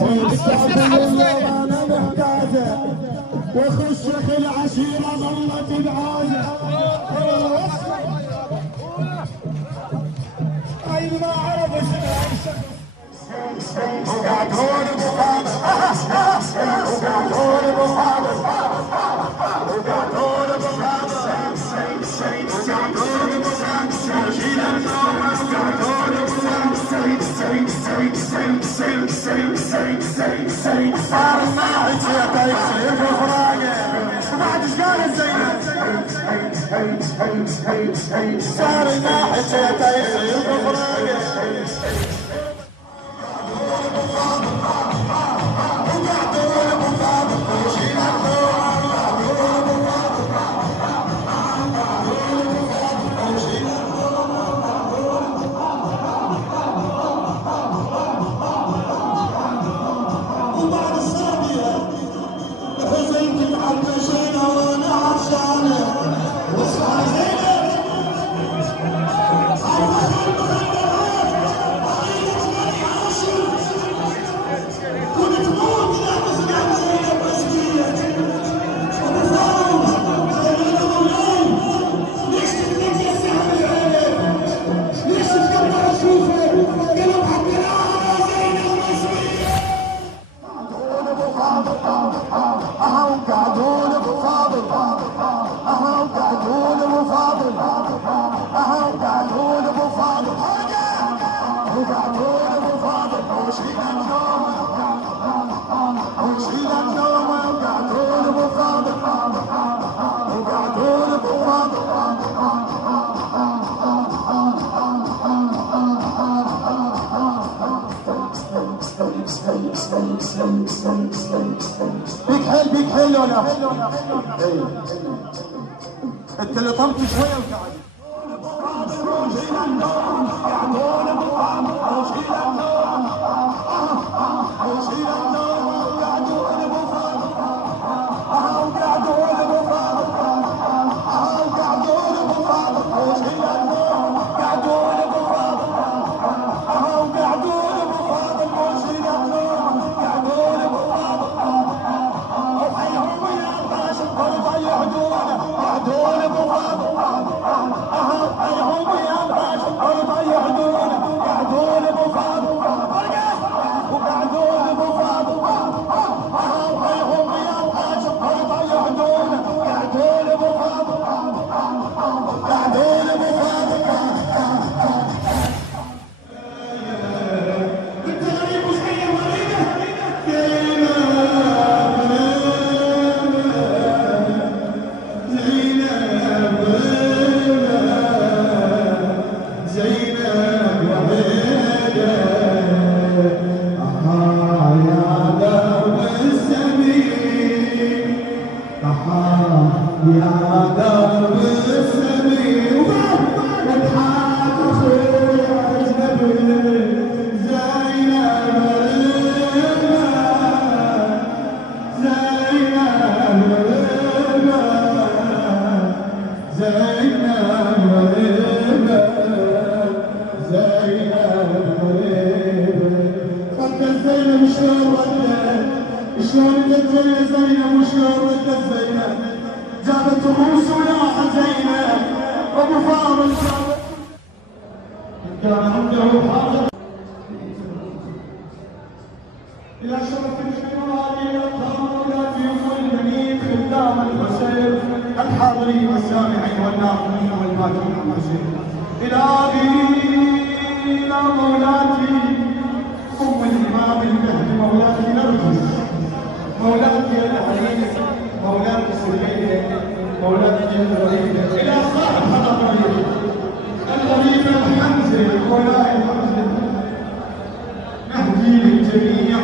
انا محتاجه واخش اخي العشيره ظلت بعازه. اي ما عرف وقعدون ابو فاضل وقعدون ابو فاضل وقعدون ابو فاضل وقعدون ابو فاضل شيل النوم وقعدون ابو فاضل صار الناحي جيته يصير بفراقه بعد ايش قال الزينب صار الناحي جيته يصير بفراقه بيك حيل ولا انت اللي طمت شويه وقاعد شلون تتزين زينب وشلون تتزين جابت رؤوس وياها زينب ابو فاضل كان عنده حاجه الى شرف الاحترام والقامه في يوم المنيب خدام الحسين الحاضرين والسامعين والناظرين والماجدين الحسين الى مولاتي ام الامام المهدي مولاتي نرجس مولاتي الحبيب مولاتي سليمه مولاتي الغريبه الى صاحب هذا الطريق الخليفه حمزه مولاي حمزه نهدي للجميع